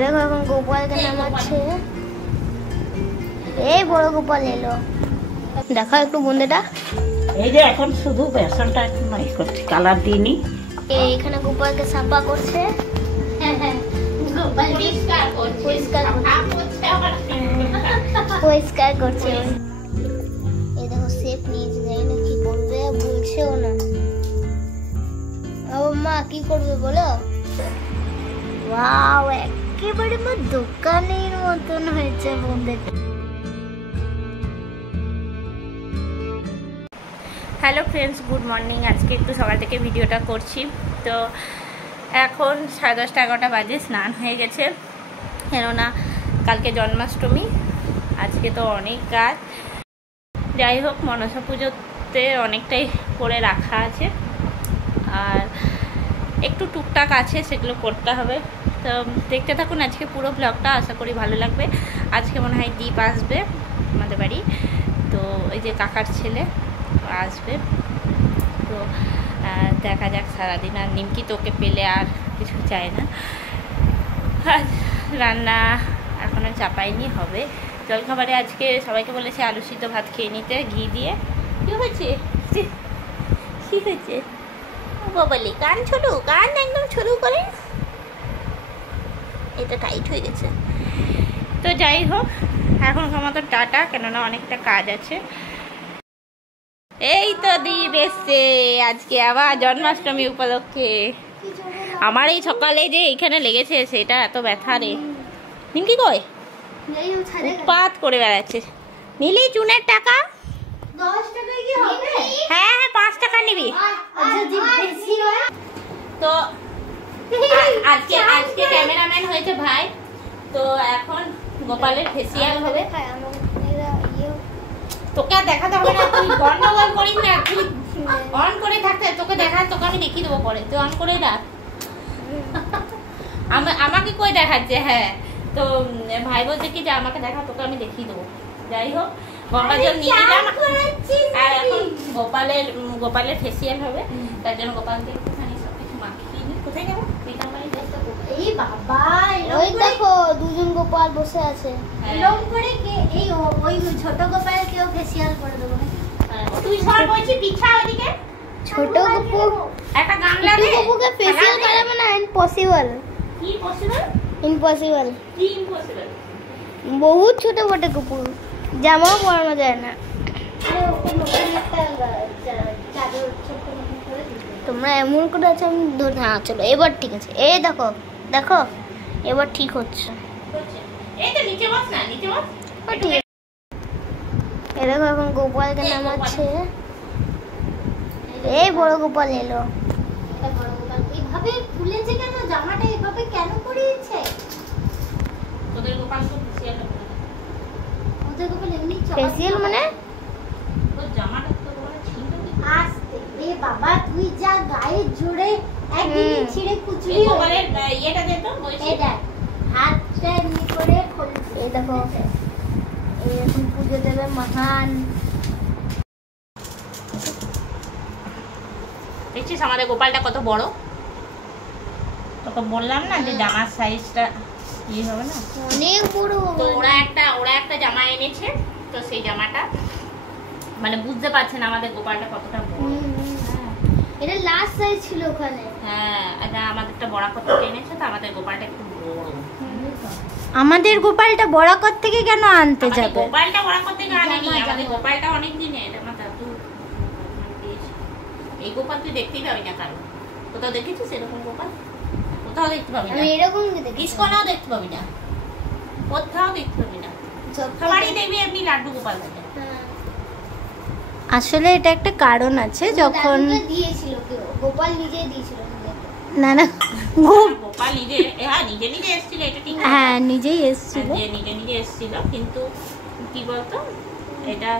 দেখো এখন গোপালকে নামাচ্ছে। এই বড় গোপাল এলো, দেখো একটু বন্ধুটা। এই যে এখন শুধু বেসনটা একটু নয় করছি, কালার দিইনি। এখানে গোপালকে সাফা করছে। পরিষ্কার করছে। এই দেখো শেপ নিয়েছে, জানি না কি করবে, বলছেও না। ও মা কি করবে বলো? ওয়াও, একেবারে মা দোকানের মতন হয়েছে বন্ধুটা। Hello friends, good morning. আজকে একটু সকাল থেকে ভিডিওটা করছি। তো এখন 10:30-11টা বাজে, স্নান হয়ে গেছে, কেননা কালকে জন্মাষ্টমী, আজকে তো অনেক কাজ। যাই হোক, মনসা পুজোতে অনেকটাই করে রাখা আছে, আর একটু টুকটাক আছে, সেগুলো করতে হবে। তো দেখতে থাকুন আজকে পুরো ব্লগটা, আশা করি ভালো লাগবে। আজকে মনে হয় দীপ আসবে আমাদের বাড়ি, তো ওই যে কাকার ছেলে আসবে। তো দেখা যাক সারাদিন। আর নিমকি তোকে পেলে আর কিছু চাই না। আর রান্না এখনও চাপাইনি, হবে। জলখাবারে আজকে সবাইকে বলেছে আলু সিদ্ধ ভাত খেয়ে নিতে ঘি দিয়ে। কী হয়েছে, কী হয়েছে বাবালি? কান ছোটো, কান একদম ছোটো করে, এটা টাইট হয়ে গেছে। তো যাই হোক, এখন মতো টাটা, কেননা অনেকটা কাজ আছে। এই তো দীপ এসছে আজকে আবার জন্মাষ্টমী উপলক্ষে। আমার এই সকালে যে এইখানে লেগেছে সেটা এত ব্যথা রে। নিমকি কই? উৎপাত করে বেড়াচ্ছে। নিলি চুনের টাকা? 10 টাকায় কি হবে? হ্যাঁ হ্যাঁ, 5 টাকা নিবি। তো আজকে ক্যামেরাম্যান হয়েছে ভাই। তো এখন গোপালের ফেসিয়াল হবে। তোকে আর দেখাতে হবে না, তুই গন্ডগোল করিস না, তুই অন করে থাকতে, তোকে তোকে আমি দেখিয়ে দেবো পরে, তুই অন করে রাখ। আমাকে কই দেখাচ্ছে? হ্যাঁ, তো ভাই বলছে কি যে আমাকে দেখা, তোকে আমি দেখিয়ে দেবো। যাই হোক, গঙ্গা জল নিয়ে নিলাম, আর এখন গোপালের ফেসিয়াল হবে, তার জন্য গোপালকে একটুখানি সব কিছু মাখিয়ে নিই। কোথায় যাবো? এই বাবা, ওই দেখো দুজন গোপাল বসে আছে। এরকম করে কে এই ওই ছোট গোপাল কেও ফেসিয়াল করে দেবো নাকি? তুই সর বলছি, পিছা ওদিকে। ছোট গপু একটা গামলা দে। গপুকে ফেসিয়াল করাবো না, ইম্পসিবল। কি পসিবল? ইম্পসিবল। কি ইম্পসিবল? বহুত ছোট বটে গপু, জামাও পরানো যায় না। তোমরা এমন করে আছো, আমি হ্যাঁ চলো এবার ঠিক আছে। এই দেখো দেখো, এবার ঠিক হচ্ছে। এই তো নিচে বস না, নিচে বস। ঠিক আছে। এই দেখো এখন গোপালকে নামাচ্ছে। এই বড় গোপাল এলো। এটা বড় গোপাল এইভাবে ফুলেছে কেন? জামাটা এইভাবে কেন পরিয়েছে? তোদের গোপাল তো ফেসিয়াল হবে না। ওদের গোপাল এমনি ফেসিয়াল মানে ওর জামাটা তো বড় ছিল। আস্তে এ বাবা, তুই যা গায়ে জোরে একদিন ছিঁড়ে কুচুরি গোপালের এটা দে তো, বলছি এটা হাতটা এমনি করে খুলছে। এই দেখো, এই এখন পুজো দেবে মহান। দেখছিস আমাদের গোপালটা কত বড়? তোকে বললাম না যে জামার সাইজটা কি হবে না, অনেক বড় হবে। তো ওরা একটা জামা এনেছে, তো সেই জামাটা মানে বুঝতে পারছেন আমাদের গোপালটা কতটা বড়। এটা লাস্ট সাইজ ছিল ওখানে। হ্যাঁ, এটা আমাদেরটা বড়াকর থেকে এনেছে, তো আমাদের গোপালটা একটু বড়। আমাদের গোপালটা বড়াকর থেকে কেন আনতে যাবে? গোপালটা বড়াকর থেকে আনেনি, আমাদের গোপালটা অনেক দিনের, আমার দাদু দিয়েছে। এই গোপাল তুই দেখতেই পাবি না কারো। কোথাও দেখেছিস এরকম গোপাল? কোথাও দেখতে পাবি না। আমি এরকম দেখি, ইসকনেও দেখতে পাবি না, কোথাও দেখতে পাবি না। সবারই দেখবি এমনি লাড্ডু গোপাল থাকে। আসলে এটা একটা কারণ আছে। যখন দিয়েছিল কেউ, গোপাল নিজে দিয়েছিল। না না, গোপাল নিজে নিজে এসেছিল, এটা ঠিক। হ্যাঁ, নিজেই এসেছিল, নিজে এসেছিল। কিন্তু কি বলতো, এটা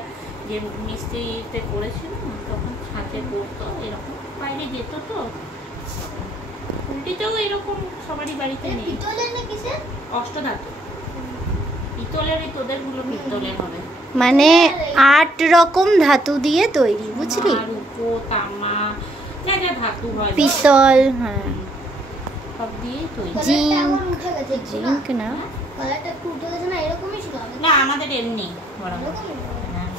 যে মিস্ত্রিতে করেছিল তখন ছাঁচে করতো, এরকম বাইরে যেত, তো উল্টিতেও এরকম সবারই বাড়িতে নেই। পিতলের না কিসের? অষ্টধাতু। পিতলের, এই তোদের গুলো পিতলের হবে, মানে 8 রকম ধাতু দিয়ে তৈরি, বুঝলি? রূপো, তামা, যা যা ধাতু হয়, পিতল। হ্যাঁ, সব দিয়েই তৈরি। জিঙ্ক না, কালারটা একটু উঠে গেছে না, এরকমই ছিল না আমাদের এমনি বরাবর। হ্যাঁ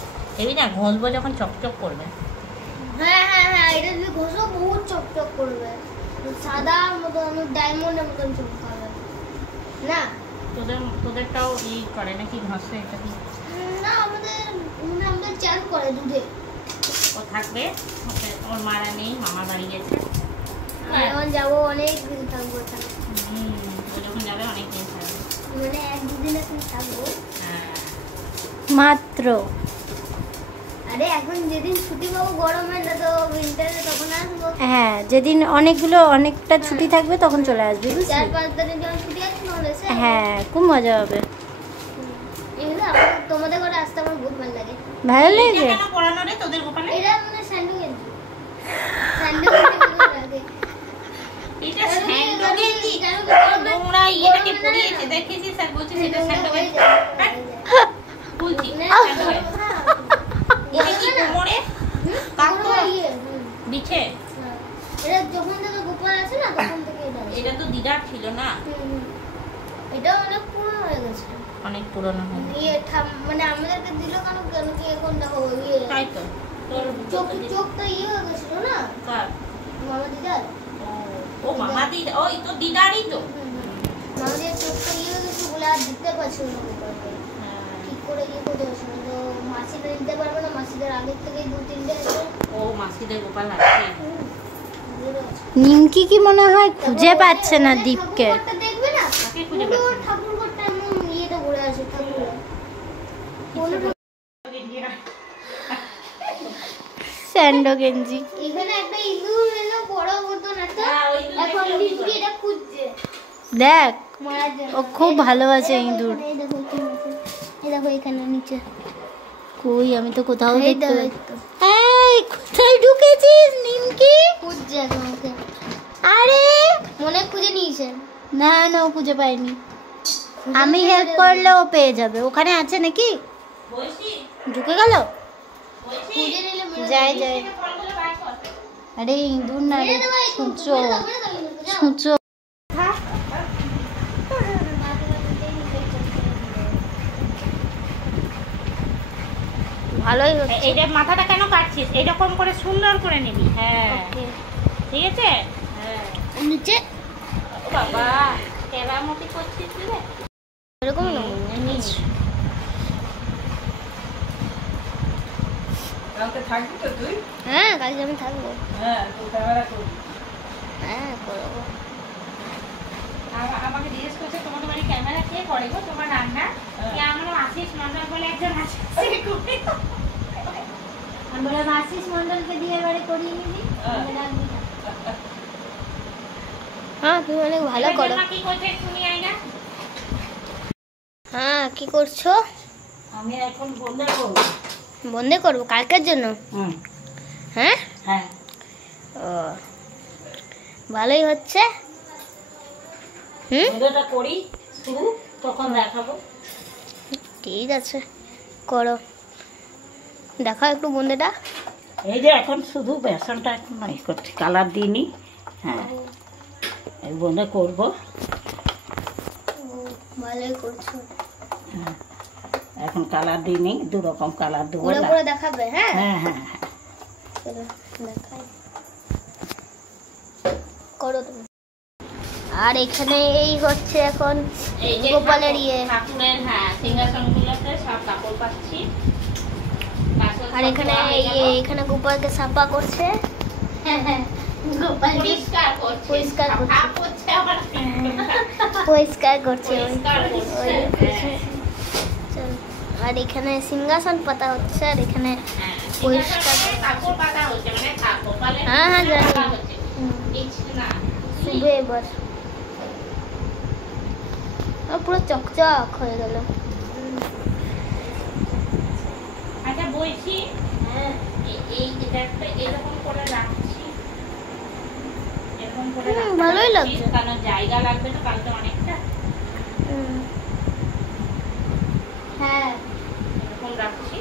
এই না ঘষবো যখন চকচক করবে। হ্যাঁ হ্যাঁ হ্যাঁ, এটা যদি ঘষো বহুত চকচক করবে, সাদা মতন ডায়মন্ডের মতন চমকাবে না। তোদেরটাও ই করে নাকি ঘষে? এটা কি না, আমাদের চাল করে দুধে। ও থাকবে, ওর মারা নেই, মামার বাড়ি গেছে। এখন যাবো, অনেক দিন থাকবো। ও যখন যাবে অনেক দিন থাকবে, মানে 1-2 দিন এখন থাকবো মাত্র। আরে এখন যেদিন ছুটি পাবো গরমে না তো উইন্টারে, তখন আসবো। হ্যাঁ যেদিন অনেকটা ছুটি থাকবে তখন চলে আসবি, 4-5 দিনের যখন ছুটি আছে তখন এসে। হ্যাঁ খুব মজা হবে। এগুলো তোমাদের ঘরে আসতে আমার বহুত ভালো লাগে। ভালো লাগে? এটা মানে স্যান্ডো গেঞ্জি, স্যান্ডো গেঞ্জি লাগে। এটা স্যান্ডো গেঞ্জি নোংরা ইয়েটাকে পরিয়েছে, দেখেছিস? স্যার বলছে সেটা স্যান্ডো গেঞ্জি। বলছি স্যান্ডো গেঞ্জি এটা কি কোমরে কাকতো বিছে? এটা যখন থেকে গোপাল আছে না তখন থেকে এটা তো দিদার ছিল না, এটা অনেক পুরনো হয়ে গেছে, অনেক পুরনো হয়ে গেছে। মানে আমাদেরকে দিল কেন কি এখন দেখো ইয়ে, তাই তো তোর চোখটা ইয়ে হয়ে গেছিল না কার? মামা দিদার। ও মামা দিদা, ওই তো দিদারই তো। মামা দিদার চোখটা ইয়ে হয়ে গেছিল বলে আর দিতে পারছিল না গোপালকে, ঠিক করে ইয়ে করতে পারছিল না। তো মাসিদের দিতে পারবে না, মাসিদের আগের থেকেই 2-3 আছে। ও মাসিদের গোপাল আছে। নিমকি কি মনে হয় খুঁজে পাচ্ছে না দীপকে? দেখবে না কাকে খুঁজে পাচ্ছে না? ঠাকুরঘরটা এমন ইয়েটা ঘুরে আছে, ঠাকুর স্যান্ডো গেঞ্জি। এখানে একটা ইঁদুর এলো বড় মতন আছে, এখন নিমকি এটা খুঁজছে দেখ, মারার জন্য। ও খুব ভালোবাসে ইঁদুর। এই দেখো কি আছে, এই দেখো এখানে নিচে। কই আমি তো কোথাও এই দেখতে দেখো, পাই। এই তো। এই কোথায় ঢুকেছিস নিমকি? খুঁজছে তোমাকে, আরে মনে খুঁজে নিয়েছে। না না ও খুঁজে পাইনি, আমি হেল্প করলে ও পেয়ে যাবে। ওখানে আছে নাকি? ঢুকে গেল? খুঁজে নিলে যাই যাই। আরে ইঁদুর না রে, ছুঁচো ছুঁচো। ভালোই হচ্ছে। এইটা মাথাটা কেন কাটছিস? এরকম করে সুন্দর করে নিবি। হ্যাঁ ঠিক আছে। হ্যাঁ নিচে বাবা কেরামতি করছিস রে, এরকম না নিচে। কালকে থাকবি তো তুই? হ্যাঁ কালকে আমি থাকবো। হ্যাঁ তুই ক্যামেরা করবি। হ্যাঁ করবো। আমাকে জিজ্ঞেস করছে তোমাদের বাড়ি ক্যামেরা কে করে গো, তোমার রান্না? আমার আশিস মন্ডল বলে একজন আছে, আমি বললাম আশিস মন্ডলকে দিয়ে এবারে করিয়ে নিবি। হ্যাঁ তুমি অনেক ভালো করো। কি করছে শুনি আইনা? হ্যাঁ কি করছো? আমি এখন বন্ধ করবো। বন্ধে করবো কালকের জন্য? হ্যাঁ হ্যাঁ ও ভালোই হচ্ছে। বন্ধটা করি শুরু, তখন দেখাবো। ঠিক আছে করো, দেখাও একটু বন্ধেটা। এই যে এখন শুধু বেসনটা এখন নয় করছি, কালার দিইনি। হ্যাঁ এই বন্ধ করবো। ভালোই করছো। এখন কালার দিইনি, 2 রকম কালার দেবো। পুরো পুরো দেখাবে? হ্যাঁ হ্যাঁ হ্যাঁ হ্যাঁ চলো দেখাই, করো তুমি। আর এখানে এই হচ্ছে এখন এই যে গোপালের ইয়ে। ঠাকুরের হ্যাঁ সিংহাসনগুলোতে সব কাপড় পাচ্ছি। আর এখানে এখানে গোপালকে সাফা করছে। হ্যাঁ হ্যাঁ গোপাল পরিষ্কার করছে, পরিষ্কার করছে। সাফা করছে আবার পরিষ্কার করছে পরিষ্কার করছে। চল। আর এখানে সিংহাসন পাতা হচ্ছে, আর এখানে পরিষ্কার কাপড় পাতা হচ্ছে, মানে গোপালের হ্যাঁ হ্যাঁ জানি। পাতা হচ্ছে। বিছানা শুধু এবার পুরো চকচক হয়ে গেল। আচ্ছা বলছি, হ্যাঁ এই এটা একটা এরকম করে রাখছি, এরকম করে ভালোই লাগছে। কারণ জায়গা লাগবে তো কালকে অনেকটা। হ্যাঁ এরকম রাখছি।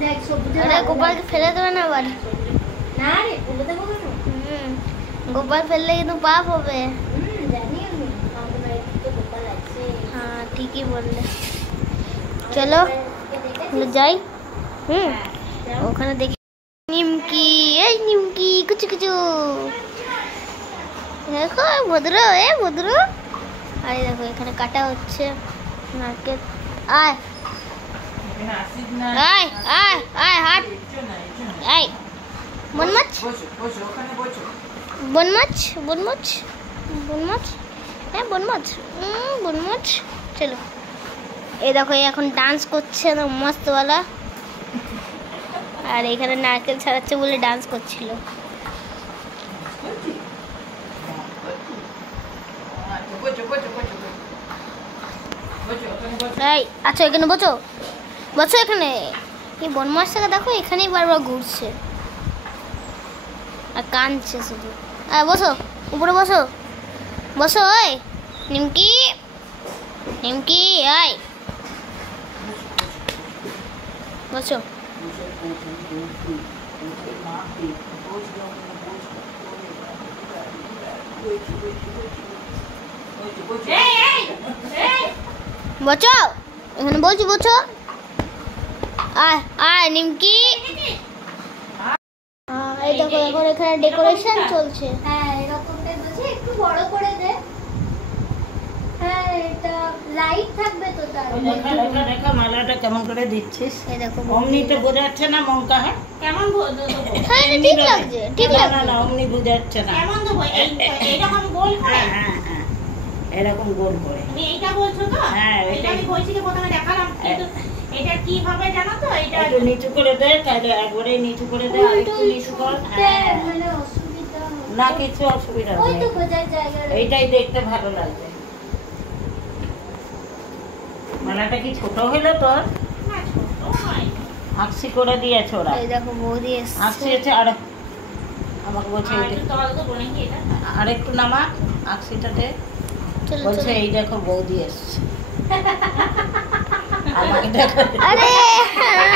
দেখ সবুজ। আরে গোপালকে ফেলে দেবে না বাড়ি? না রে ফেলে দেবো কেন? গোপাল ফেললে কিন্তু পাপ হবে। ঠিকই বললে। চলো যাই। ওখানে দেখি নিমকি, এই নিমকি কুচু কুচু দেখো, ভদ্র ভদ্র। আরে দেখো এখানে কাটা হচ্ছে নারকেল। আয় আয় আয় আয় হাট আয়। বনমাছ বনমাছ বনমাছ বনমাছ, হ্যাঁ বনমাছ বনমাছ। চলো এই দেখো এখন ডান্স করছে না মস্তওয়ালা, আর এখানে নারকেল ছাড়াচ্ছে বলে ডান্স করছিল। এই আচ্ছা এখানে বসো, বসো এখানে। এই বনমাছটাকে দেখো এখানেই বারবার ঘুরছে আর কাঁদছে শুধু। বসো উপরে বসো, বসো। ওই নিমকি নিমকি আয় বসো। বসো এখানে, বলছি বসো। আয় আয় নিমকি। এই দেখো এখন এখানে ডেকোরেশন চলছে। হ্যাঁ এরকমটাই বলছি, একটু বড় করে দে। হ্যাঁ এটা লাইট থাকবে তো তার। দেখা মালাটা কেমন করে দিচ্ছিস? এই দেখো অমনি তো বোঝাচ্ছে না মঙ্কা। হ্যাঁ কেমন হ্যাঁ ঠিক লাগছে, ঠিক না লাগছে। না না অমনি বোঝাচ্ছে না। কেমন দেবো? এইরকম গোল করে? হ্যাঁ হ্যাঁ হ্যাঁ এরকম গোল করে। তুমি এইটা বলছো তো? হ্যাঁ এটা এটাই। আমি বলছি যে প্রথমে দেখালাম, কিন্তু এটা কি হবে জানো তো? এটা একটু নিচু করে দে, তাহলে একবারে নিচু করে দে, আর একটু নিচু কর। হ্যাঁ মানে অসুবিধা হবে না কিছু অসুবিধা ওই তো নেই, বোঝার জায়গা। এইটাই দেখতে ভালো লাগবে। মালাটা কি ছোট হলো তোর? না ছোট হয়, আকসি করে দিয়েছ ওরা? এই দেখো বৌদি এসছে। আকসি আছে আর আমাকে বলছে আর একটু তল তো বনে কি এটা? আর একটু নামা আকসিটাতে। চলো বলছে চলো। এই দেখো বৌদি এসছে। আমাকে দেখো। আরে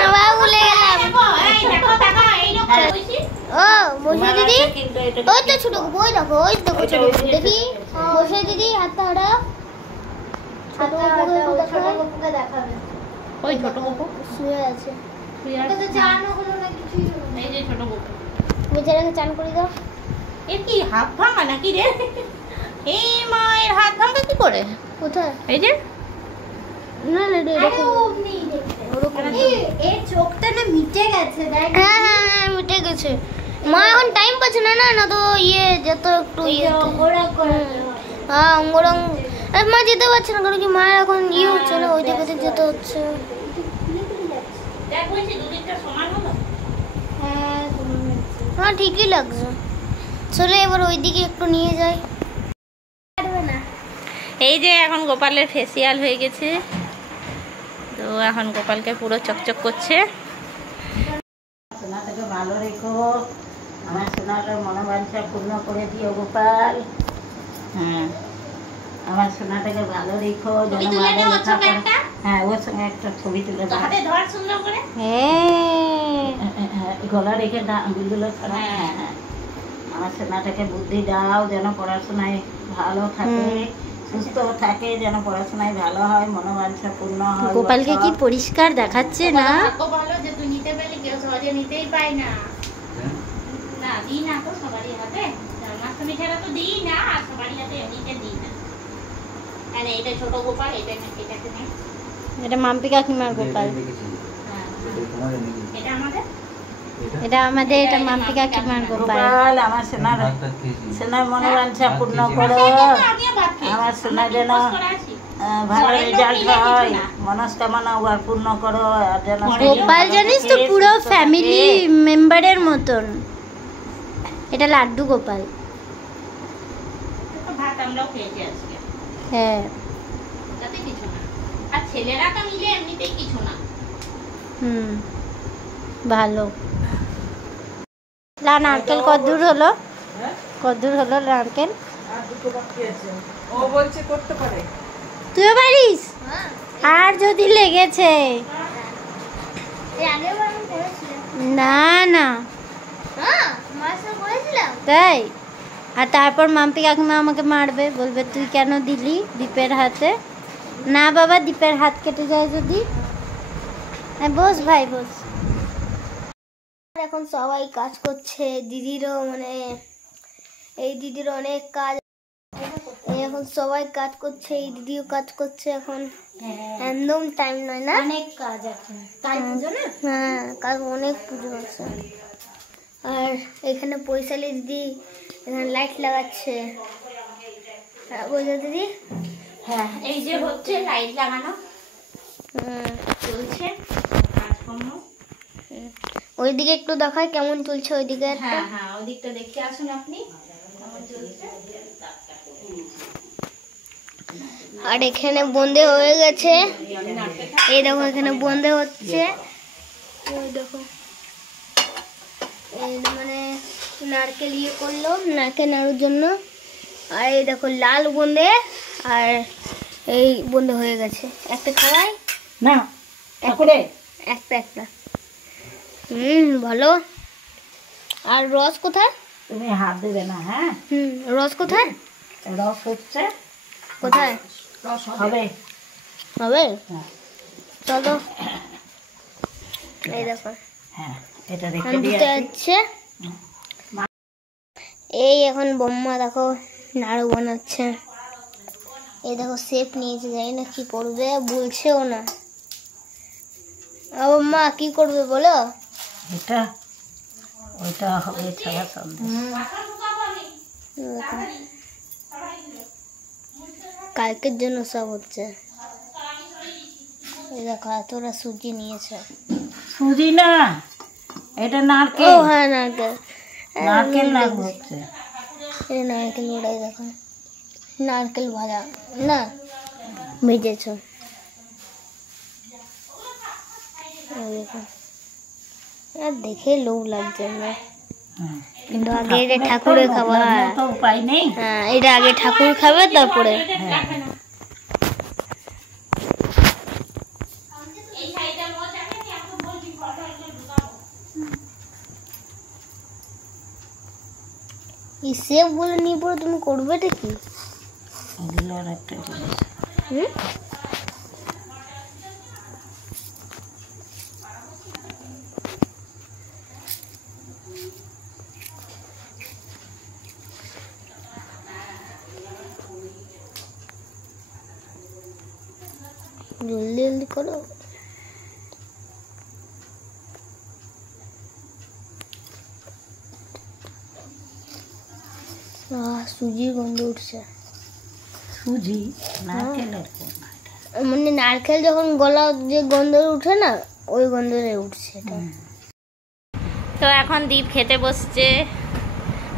বাবা ভুলে গেলাম। দেখো এই দেখো দেখো এইরকম হ্যাঁ। বলছি। ও বসে দিদি, কিন্তু এটা ওই তো ছোট বই দেখো, ওই দেখো ওইটা ছোট ওই বউ। যে দেখি ছোট। বসে দিদি হাতটা হাঁটা। ছোট বউকে দেখাবে। ওই ছোট বকো শুয়ে আছে। ওটা তো চানও হলো না কিছুই হলো না। এই যে ছোট বকো। বেচারাকে চান করে দাও। এর কি হাত ভাঙা নাকি রে? এই মায়ের হাত ভাঙা কি করে? কোথায়? এই যে না না এরকম ওরকম। এর চোখটা না মিটে গেছে দেখ। হ্যাঁ হ্যাঁ হ্যাঁ মিটে গেছে। মা এখন টাইম পাচ্ছে না, না না তো ইয়ে যত একটু ইয়ে অঙ্গরাগ করে। হ্যাঁ অঙ্গরাগ। মা যেতে পারছে না কারণ কি মায়ের এখন ইয়ে হচ্ছে না, ওই জায়গাতে যেতে হচ্ছে। দেখ বলছি দুদিকটা সমান হলো। হ্যাঁ ঠিকই লাগছে। চলো এবার ওইদিকে একটু নিয়ে যাই। এই যে এখন গোপালের ফেসিয়াল হয়ে গেছে, তো এখন গোপালকে পুরো চকচক করছে। সোনাটাকে ভালো রেখো, আমার সোনাটার মনোবাঞ্ছা পূর্ণ করে দিও গোপাল। হ্যাঁ আমার সোনাটাকে ভালো রেখো, যেন ছবি তুলে ভালো নাও, ওর লেখা সঙ্গে পড়ে। একটা? হ্যাঁ ওর সঙ্গে একটা ছবি তুলে দাও। হাতে ধর সুন্দর করে। হ্যাঁ গলা রেখে আঙুলগুলো ছাড়া। হ্যাঁ হ্যাঁ আমার সোনাটাকে বুদ্ধি দাও, যেন পড়াশোনায় ভালো থাকে, সুস্থ থাকে, যেন পড়াশোনায় ভালো হয়, মনোবাঞ্ছা পূর্ণ হয়। গোপালকে কি পরিষ্কার দেখাচ্ছে না? ভাগ্য ভালো যে তুই নিতে পেলি, কেউ সহজে নিতেই পায় না। না দিই না তো সবারই হাতে, জন্মাষ্টমী ছাড়া তো দিই না, আর সবারই হাতে এমনিতে দিই না। মানে এটা ছোট গোপাল, এটাকে নেই। এটা মাম্পি কাকিমার গোপাল। এটা আমাদের। এটা আমাদের, এটা মাম্পি কাকিমার গোপাল। গোপাল আমার সোনার সোনার মনোবাঞ্ছা পূর্ণ করো। আমার সোনা যেন ভালো রেজাল্ট হয়, মনস্কামনা উহার পূর্ণ করো। আর যেন গোপাল জানিস তো পুরো ফ্যামিলি মেম্বারের মতন। এটা লাড্ডু গোপাল। ভাত আমরাও খেয়েছি আজকে, হ্যাঁ তাতে কিছু না। আর ছেলেরা তো মিলে এমনিতেই কিছু না। হুম ভালো। নারকেল কদ্দূর হলো? কদ্দূর হলো নারকেল? ও বলছে করতে পারে। তুইও পারিস? আর যদি লেগেছে? না না তাই। আর তারপর মাম্পি কাকিমা আমাকে মারবে, বলবে তুই কেন দিলি দীপের হাতে। না বাবা, দীপের হাত কেটে যায় যদি। বস ভাই বস। এখন সবাই কাজ করছে, দিদিরও মানে এই দিদির অনেক কাজ, এখন সবাই কাজ করছে, এই দিদিও কাজ করছে। এখন একদম টাইম নয় না, অনেক কাজ এখন, কাল পুজো না? হ্যাঁ, কাল অনেক পুজো আছে। আর এখানে পয়সালি দিদি এখানে লাইট লাগাচ্ছে, বুঝলো দিদি? হ্যাঁ, এই যে হচ্ছে লাইট লাগানো চলছে কাজকর্ম। ওইদিকে একটু দেখায় কেমন চলছে ওইদিকে। হ্যাঁ হ্যাঁ, ওইদিকটা দেখে আসুন আপনি কেমন চলছে। আর এখানে বন্ধে হয়ে গেছে, এই দেখো এখানে বন্ধে হচ্ছে, ওই দেখো এই মানে নারকেল ইয়ে করলো, নারকেল নাড়ুর জন্য। আর এই দেখো লাল বোঁদে, আর এই বোঁদে হয়ে গেছে। একটা খাওয়াই না ঠাকুরে, একটা একটা। ভালো। আর রস কোথায়? তুমি হাত দেবে না। হ্যাঁ, রস কোথায়? রস হচ্ছে কোথায়? রস হবে হবে, হ্যাঁ। চলো এই দেখো। হ্যাঁ, এটা রেখে দিয়ে দিতে যাচ্ছে। এই এখন বোম্মা দেখো নাড়ু বানাচ্ছে। এই দেখো শেপ নিয়েছে, জানি না কি করবে, বলছেও না। বোম্মা কি করবে বলো? এটা ওইটা হবে ছাড়া সন্দেশ। কালকের জন্য সব হচ্ছে। এই দেখো এতটা সুজি নিয়েছে। সুজি না, এটা ও নারকেল। হ্যাঁ নারকেল, নারকেল নাড়ু হচ্ছে। এই নারকেল ওটাই দেখো, নারকেল ভাজা না ভেজেছ। দেখে লোভ লাগছে না, কিন্তু আগে এটা ঠাকুরের খাবার, তো উপায় নেই। হ্যাঁ এটা আগে ঠাকুর খাবে তারপরে। সেব বলে নিয়ে পরে তুমি করবে এটা কি? এগুলো আর একটা জিনিস। জলদি জলদি করো। সুজির গন্ধ উঠছে। সুজি নারকেলের মানে নারকেল যখন গলা যে গন্ধ উঠে না, ওই গন্ধে উঠছে এটা। তো এখন দীপ খেতে বসছে,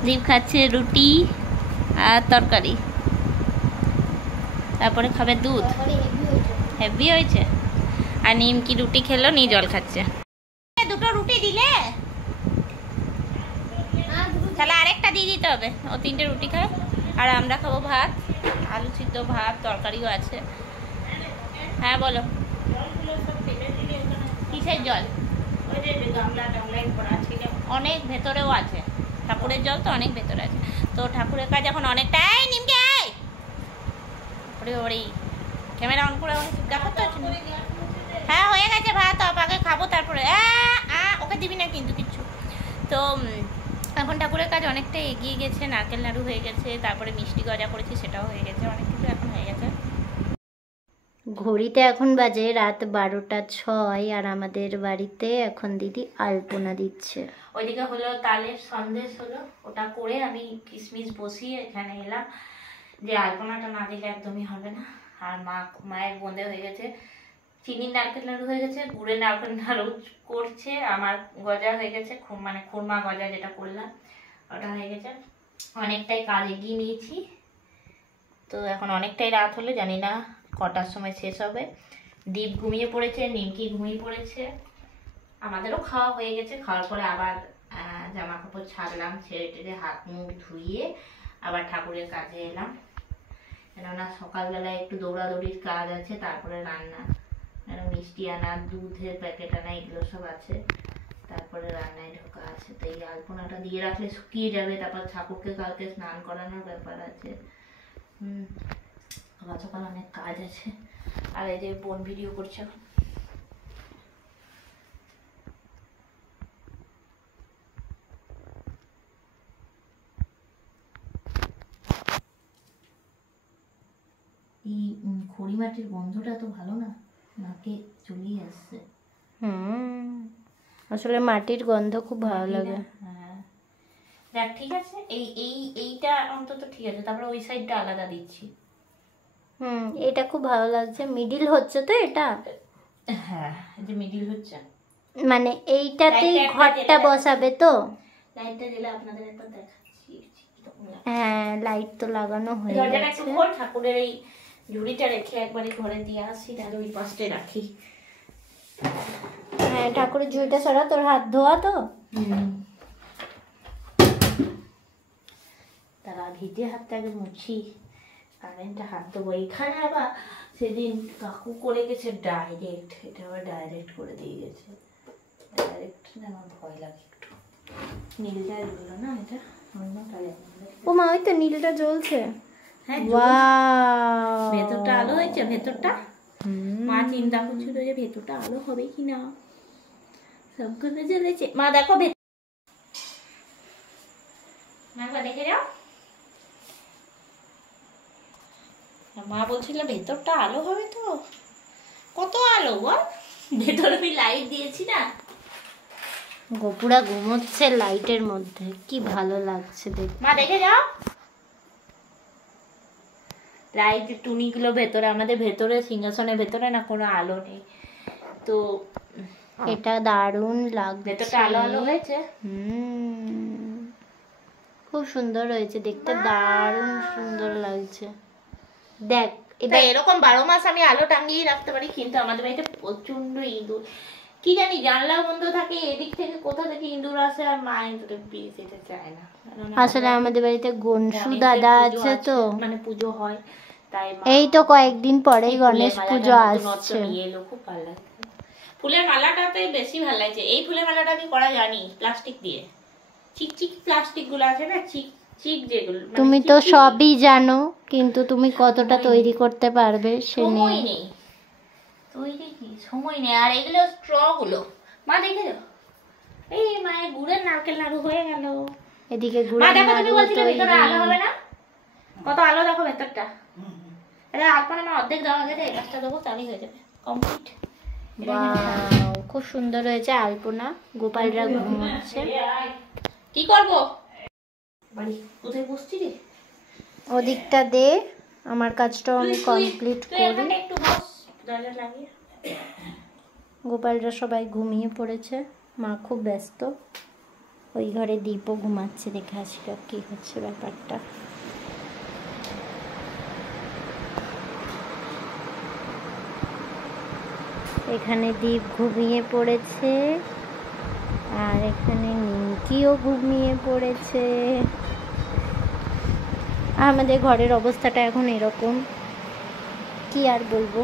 দীপ খাচ্ছে রুটি আর তরকারি, তারপরে খাবে দুধ। হেভি হয়েছে। আর নিমকি রুটি খেলো, নিয়ে জল খাচ্ছে। দুটো রুটি দিলে তাহলে আরেকটা দিয়ে দিতে হবে, ও 3টে রুটি খায়। আর আমরা খাবো ভাত, আলু সিদ্ধ, ভাত, তরকারিও আছে। হ্যাঁ বলো, কিসের জল? অনেক ভেতরেও আছে, ঠাকুরের জল তো অনেক ভেতরে আছে। তো ঠাকুরের কাজ এখন অনেকটাই। নিমকে ওরে ওরে ক্যামেরা অন করে দেখো তো। হ্যাঁ হয়ে গেছে ভাত, আগে খাবো তারপরে। ওকে দিবি না কিন্তু কিচ্ছু। তো এখন ঠাকুরের কাজ অনেকটা এগিয়ে গেছে, নারকেল নাড়ু হয়ে গেছে, তারপরে মিষ্টি গজা করেছি সেটাও হয়ে গেছে, অনেক কিছু এখন হয়ে গেছে। ঘড়িতে এখন বাজে রাত 12টা 6, আর আমাদের বাড়িতে এখন দিদি আলপনা দিচ্ছে। ওইদিকে হলো তালের সন্দেশ হলো, ওটা করে আমি কিশমিশ বসিয়ে এখানে এলাম, যে আলপনাটা না দিলে একদমই হবে না। আর মায়ের বোঁদে হয়ে গেছে, চিনির নারকেল নাড়ু হয়ে গেছে, গুড়ের নারকেল নাড়ু করছে, আমার গজা হয়ে গেছে, মানে খুরমা গজা যেটা করলাম ওটা হয়ে গেছে। অনেকটাই কাজ এগিয়ে নিয়েছি। তো এখন অনেকটাই রাত হলো, জানি না কটার সময় শেষ হবে। দীপ ঘুমিয়ে পড়েছে, নিমকি ঘুমিয়ে পড়েছে, আমাদেরও খাওয়া হয়ে গেছে। খাওয়ার পরে আবার জামা কাপড় ছাড়লাম, ছেড়ে টেড়ে হাত মুখ ধুইয়ে আবার ঠাকুরের কাজে এলাম। কেননা সকালবেলায় একটু দৌড়াদৌড়ির কাজ আছে, তারপরে রান্না, মিষ্টি আনা, দুধের প্যাকেট আনা, এগুলো সব আছে, তারপরে রান্নায় ঢোকা আছে। তো এই আলপনাটা দিয়ে রাখলে শুকিয়ে যাবে, তারপর ঠাকুরকে কালকে স্নান করানোর ব্যাপার আছে। সকাল সকাল অনেক কাজ আছে। আর এই যে বোন ভিডিও করছে এখন। এই খড়ি মাটির গন্ধটা তো ভালো না, নাকে চলেই আসছে। আসলে মাটির গন্ধ খুব ভালো লাগে। হ্যাঁ দেখ ঠিক আছে, এইটা অন্তত ঠিক আছে, তারপরে ওই সাইডটা আলাদা দিচ্ছি। এটা খুব ভালো লাগছে। মিডিল হচ্ছে তো এটা? হ্যাঁ এই যে মিডিল হচ্ছে, মানে এইটাতেই ঘরটা বসাবে তো? লাইটটা দিলে আপনাদের একবার দেখাচ্ছি। হ্যাঁ লাইট তো লাগানো হয়ে দরজাটা গেছে। একটু খোল, ঠাকুরের এই ঝুড়িটা রেখে একবারে ঘরে দিয়ে আসি, তাহলে ওই পাশে রাখি। হ্যাঁ ঠাকুরের ঝুড়িটা সরা, তোর হাত ধোয়া তো? তারা ভিজে হাতটা আগে মুছি, কারেন্টটা হাত দেবো। এইখানে আবার সেদিন কাকু করে গেছে ডাইরেক্ট, এটা আবার ডাইরেক্ট করে দিয়ে গেছে। ডাইরেক্ট না আমার ভয় লাগে একটু, নীলটা জ্বললো না, এটা অন্য তাহলে। ও মা ওই তো নীলটা জ্বলছে। হ্যাঁ ওয়াও, ভেতরটা আলো হয়েছে, ভেতরটা মা চিন্তা করছিল যে ভেতরটা আলো হবে কিনা, সবগুলো জ্বলেছে। মা দেখো একবার দেখে যাও। মা বলছিল ভেতরটা আলো হবে তো, কত আলো বল, ভেতরে আমি লাইট দিয়েছি না। গোপুরা ঘুমোচ্ছে লাইটের মধ্যে, কি ভালো লাগছে দেখতে। মা দেখে যাও লাইট টুনিগুলো ভেতরে, আমাদের ভেতরে সিংহাসনের ভেতরে না কোনো আলো নেই তো এটা দারুণ লাগছে। ভেতরটা আলো আলো হয়েছে। খুব সুন্দর হয়েছে দেখতে, দারুণ সুন্দর লাগছে। দেখ এবার এরকম 12 মাস আমি আলো টাঙিয়ে রাখতে পারি, কিন্তু আমাদের বাড়িতে প্রচন্ড ইঁদুর, কি জানি জানলা বন্ধ থাকে, এদিক থেকে কোথা থেকে ইঁদুর আসে, আর মা ইঁদুরের বিষ যেতে চায় না। আসলে আমাদের বাড়িতে গণেশু দাদা আছে তো, মানে পুজো হয়, তাই এই তো কয়েকদিন পরেই গণেশ পুজো আসছে। এলো খুব ভালো লাগে, ফুলের মালাটাতে বেশি ভালো লাগছে। এই ফুলের মালাটা আমি করা জানি প্লাস্টিক দিয়ে, চিক প্লাস্টিক গুলো আছে না, চিক যেগুলো, তুমি তো সবই জানো, কিন্তু তুমি কতটা তৈরি করতে পারবে সে সময় নেই। তৈরি কি সময় নেই। আর এগুলো স্ট্র গুলো মা দেখে দাও, এই মায়ের গুড়ের নারকেল নাড়ু হয়ে গেল। এদিকে মা দেখো, তুমি বলছিলে ভেতরে আলো হবে না, কত আলো দেখো ভেতরটা। এটা আলপনা আমার অর্ধেক দেওয়া গেছে, এই কাজটা দেবো তাহলেই হয়ে যাবে কমপ্লিট। খুব সুন্দর হয়েছে আলপনা। গোপালরা ঘুমাচ্ছে। কি করবো বাড়ি কোথায় বসছি রে? ওদিকটা দে, আমার কাজটাও আমি কমপ্লিট করি। একটু বস, দরজা লাগিয়ে। গোপালরা সবাই ঘুমিয়ে পড়েছে, মা খুব ব্যস্ত। ওই ঘরে দীপও ঘুমাচ্ছে, দেখে আসি কি হচ্ছে ব্যাপারটা। এখানে দীপ ঘুমিয়ে পড়েছে, আর এখানে নিমকিও ঘুমিয়ে পড়েছে। আমাদের ঘরের অবস্থাটা এখন এরকম, কি আর বলবো।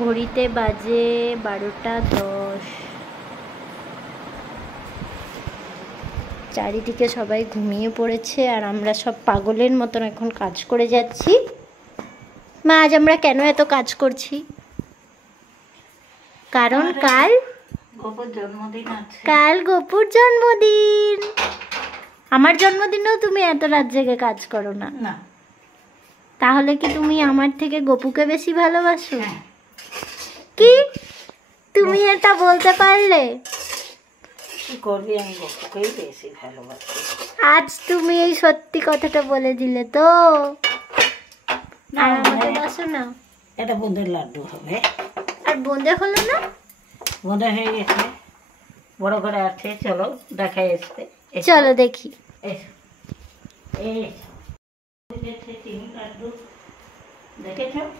ঘড়িতে বাজে 12:10। চারিদিকে সবাই ঘুমিয়ে পড়েছে, আর আমরা সব পাগলের মতন এখন কাজ করে যাচ্ছি। মা আজ আমরা কেন এত কাজ করছি? কারণ কাল গোপুর জন্মদিন আছে। কাল গোপুর জন্মদিন। আমার জন্মদিনেও তুমি এত রাত জেগে কাজ করো না। না, তাহলে কি তুমি আমার থেকে গোপুকে বেশি ভালোবাসো? হ্যাঁ। কি তুমি এটা বলতে পারলে? কি করবি, আমি গোপুকেই বেশি ভালোবাসি। আজ তুমি এই সত্যি কথাটা বলে দিলে তো। আর আমাকে বাসো না। এটা বোঁদের লাড্ডু হবে। আর বোঁদে হলো না? বোঁদে হয়ে গেছে, বড় করে আছে। চলো দেখাই আসতে। চলো দেখি।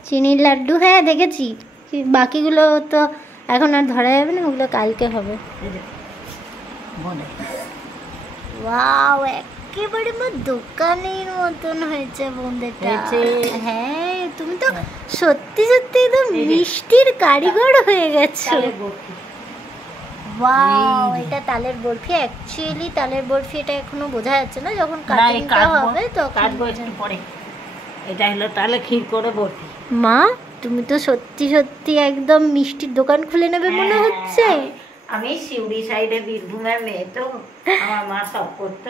চিনির লাড্ডু, হ্যাঁ দেখেছি। বাকিগুলো তো এখন আর ধরা যাবে না, ওগুলো কালকে হবে। ওয়াও, একেবারে আমার দোকানের মতন হয়েছে বোঁদেটা। হ্যাঁ, তুমি তো সত্যি সত্যি একদম মিষ্টির কারিগর হয়ে গেছো। ওয়াও, এটা তালের বরফি। অ্যাকচুয়ালি তালের বরফি এটা এখনো বোঝা যাচ্ছে না, যখন কাটিংটা হবে তখন। এটা হলো তাহলে ক্ষীর করে বসি। মা তুমি তো সত্যি সত্যি একদম মিষ্টির দোকান খুলে নেবে মনে হচ্ছে। আমি শিউড়ি সাইডে বীরভূমের মেয়ে তো, আমার মা সব করতো,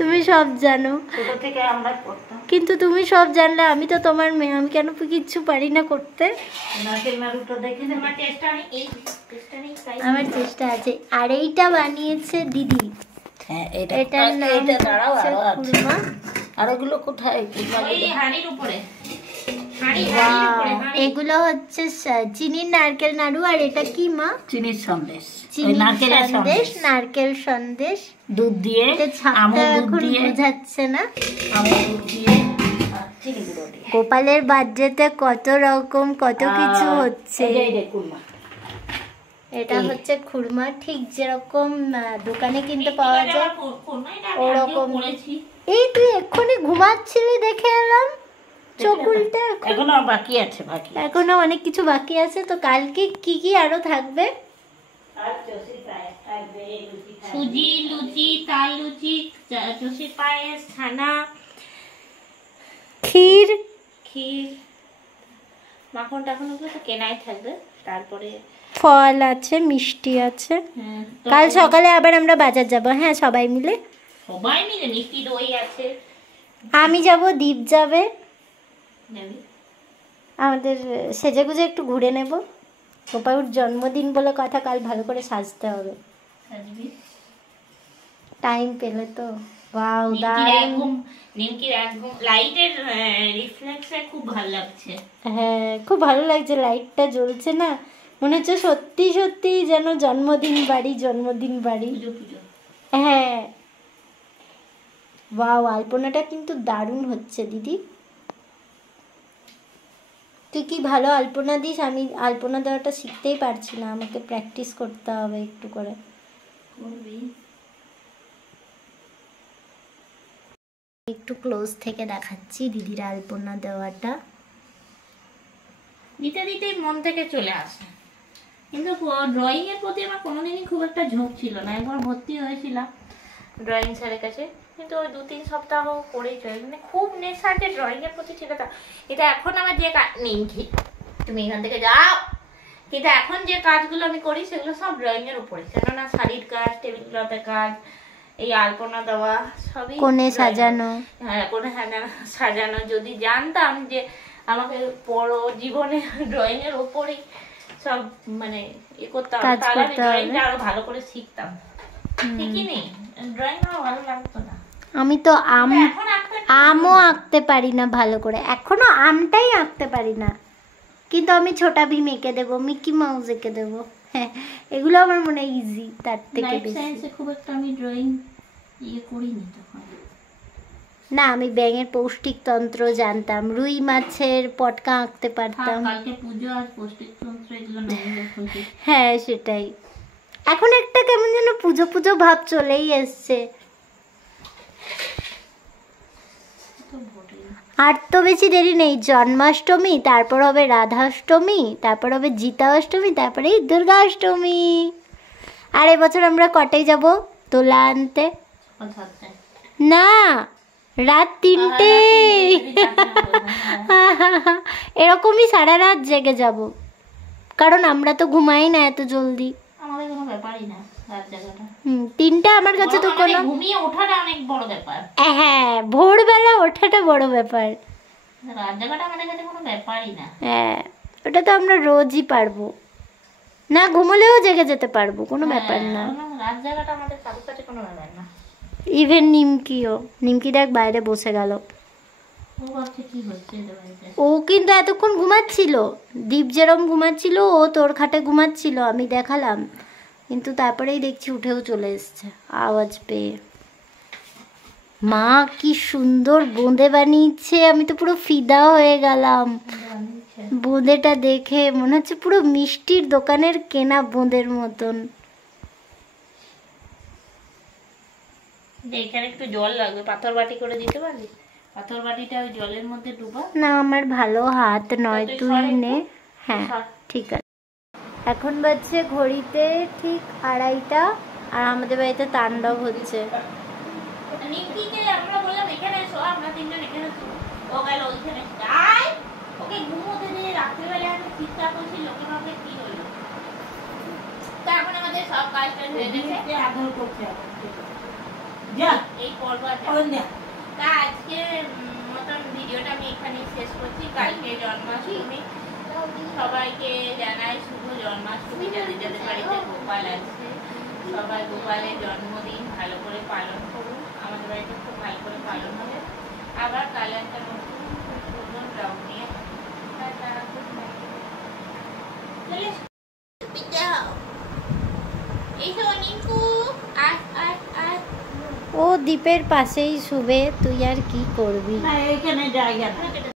তুমি সব জানো, ছোট থেকে আমরা করতাম। কিন্তু তুমি সব জানলে, আমি তো তোমার মেয়ে, আমি কেন কিচ্ছু পারি না করতে? নাকের নাড়ুটা দেখে আমার চেষ্টা নেই, এই চেষ্টা নেই, তাই আমার চেষ্টা আছে। আর এইটা বানিয়েছে দিদি। হ্যাঁ এটার নাম হচ্ছে খুরমা। আর ওগুলো কোথায়? ওই হাঁড়ির উপরে, এগুলো হচ্ছে চিনির নারকেল নাড়ু। আর এটা কি মা? চিনির সন্দেশ, নারকেলের সন্দেশ, নারকেল সন্দেশ দুধ দিয়ে, ছাপটা এখন বোঝাচ্ছে না। দুধ দিয়ে আর চিনি গুঁড়ো দিয়ে। গোপালের বার্থডেতে কত রকম কত কিছু হচ্ছে। এটা হচ্ছে খুরমা, ঠিক যেরকম দোকানে কিনতে পাওয়া যায় ওরকম। এই তুই এক্ষুনি ঘুমাচ্ছিলি দেখে এলাম, চোখ উল্টে। এখনো বাকি আছে, এখনো অনেক কিছু বাকি আছে। তো কালকে কি কি আরো থাকবে? সুজি লুচি, তাল লুচি, চষির পায়েস, ছানা, ক্ষীর, মাখন টাখন ওগুলো তো কেনাই থাকবে। তারপরে ফল আছে, মিষ্টি আছে। কাল সকালে আবার আমরা বাজার যাব। হ্যাঁ, সবাই মিলে মিষ্টি দই আছে। আমি যাব, দীপ যাবে, আমাদের সেজেগুজে একটু ঘুরে নেব। গোপালুর জন্মদিন বলে কথা, কাল ভালো করে সাজতে হবে টাইম পেলে তো। ওয়াও, দারুণ। নিমকির একদম লাইটের রিফ্লেক্সে খুব ভালো লাগছে। হ্যাঁ, খুব ভালো লাগছে, লাইটটা জ্বলছে না, মনে হচ্ছে সত্যি সত্যি যেন জন্মদিন বাড়ি, জন্মদিন বাড়ি। হ্যাঁ, ওয়াও, আলপনাটা কিন্তু দারুণ হচ্ছে দিদি। তুই কি ভালো আলপনা দিস। আমি আলপনা দেওয়াটা শিখতেই পারছি না, আমাকে প্র্যাকটিস করতে হবে একটু করে। একটু ক্লোজ থেকে দেখাচ্ছি দিদির আলপনা দেওয়াটা। দিতে দিতেই মন থেকে চলে আসে, কিন্তু ড্রয়িং এর প্রতি আমার কোনোদিনই খুব একটা ঝোঁক ছিল না। একবার ভর্তি হয়েছিলাম ড্রয়িং স্যারের কাছে, কিন্তু ওই 2-3 সপ্তাহ করেই চলে, মানে খুব নেশা যে ড্রয়িং এর প্রতি ছিল তা। এটা এখন আমার যে নিমকি, তুমি এখান থেকে যাও, কিন্তু এখন যে কাজগুলো আমি করি সেগুলো সব ড্রয়িং এর উপরে। কেননা শাড়ির কাজ, টেবিল ক্লথের কাজ, এই আলপনা দেওয়া, সবই কোণে সাজানো। হ্যাঁ, কোণে সাজানো। যদি জানতাম যে আমাকে বড় জীবনে ড্রয়িং এর উপরেই সব মানে করতাম, তাহলে আমি ড্রয়িংটা আরো ভালো করে শিখতাম। ঠিকই নেই, ড্রয়িং আমার ভালো লাগতো না। আমি তো আমও আঁকতে পারি না ভালো করে, এখনো আমটাই আঁকতে পারি না। কিন্তু আমি ছোটা ভীম এঁকে দেবো, মিকি মাউস এঁকে দেবো। হ্যাঁ, এগুলো আমার মনে হয় ইজি, তার থেকে বেশি। খুব একটা আমি ড্রয়িং করিনি তখন। না, আমি ব্যাঙের পৌষ্টিক তন্ত্র জানতাম, রুই মাছের পটকা আঁকতে পারতাম। কালকে পুজো আর পৌষ্টিক তন্ত্র এগুলো হ্যাঁ, সেটাই। এখন একটা কেমন যেন পুজো পুজো ভাব চলেই এসছে। আর তো বেশি দেরি নেই, জন্মাষ্টমী, তারপর হবে রাধাষ্টমী, তারপর হবে জিতাষ্টমী, তারপরে দুর্গাষ্টমী। আর এবছর আমরা কটায় যাব দোলা আনতে? না, রাত 3টে। এরকমই সারা রাত জেগে যাব, কারণ আমরা তো ঘুমাই না এত জলদি। আমাদের কোনো ব্যাপারই না রাত জাগাটা। 3টা আমার কাছে তো কোনো, ঘুমিয়ে ওঠাটা অনেক বড় ব্যাপার। হ্যাঁ, ভোরবেলা ওঠাটা বড় ব্যাপার, রাত জাগাটা আমাদের কাছে কোনো ব্যাপারই না। হ্যাঁ, ওটা তো আমরা রোজই পারবো, না ঘুমলেও জেগে যেতে পারবো, কোনো ব্যাপার না। রাত জাগাটা আমাদের কারোর কাছে কোনো ব্যাপার না। ইভেন নিমকিও, নিমকি দেখ বাইরে বসে গেল। ও কিন্তু এতক্ষণ ঘুমাচ্ছিল, দীপ যেরম ঘুমাচ্ছিল ও তোর খাটে ঘুমাচ্ছিল, আমি দেখালাম, কিন্তু তারপরেই দেখছি উঠেও চলে এসছে আওয়াজ পেয়ে। মা কি সুন্দর বোঁদে বানিয়েছে, আমি তো পুরো ফিদা হয়ে গেলাম বোঁদেটা দেখে। মনে হচ্ছে পুরো মিষ্টির দোকানের কেনা বোঁদের মতন। এখানে একটু জল লাগবে, পাথর বাটি করে দিতে পারবি? পাথর বাটিটা ওই জলের মধ্যে ডুবা। না, আমার ভালো হাত নয়, তুই নে। হ্যাঁ, ঠিক আছে। এখন বাজছে ঘড়িতে ঠিক 2:30, আর আমাদের বাড়িতে তাণ্ডব হচ্ছে। ও গেল ওইখানে আয় ওকে ঘুমোতে দিয়ে রাত্রিবেলা আমি চিৎকার করছি লোকে ভাবে কি হলো। তো এখন আমাদের সব কাজ টাজ হয়ে গেছে, আদর করছে যা এই পর্ব আছে। তা আজকে মতন ভিডিওটা আমি এখানেই শেষ করছি। কালকে জন্মাষ্টমী, সবাইকে জানাই শুভ জন্মাষ্টমী। যাদের যাদের বাড়িতে গোপাল আছে সবাই গোপালের জন্মদিন ভালো করে পালন করুন। আমাদের বাড়িতে খুব ভালো করে পালন হবে। আবার কাল একটা নতুন সুন্দর ব্লগ নিয়ে এই তো নিকু আয় আয় আয়। ও দ্বীপের পাশেই শুবে, তুই আর কি করবি? না এইখানে জায়গা না।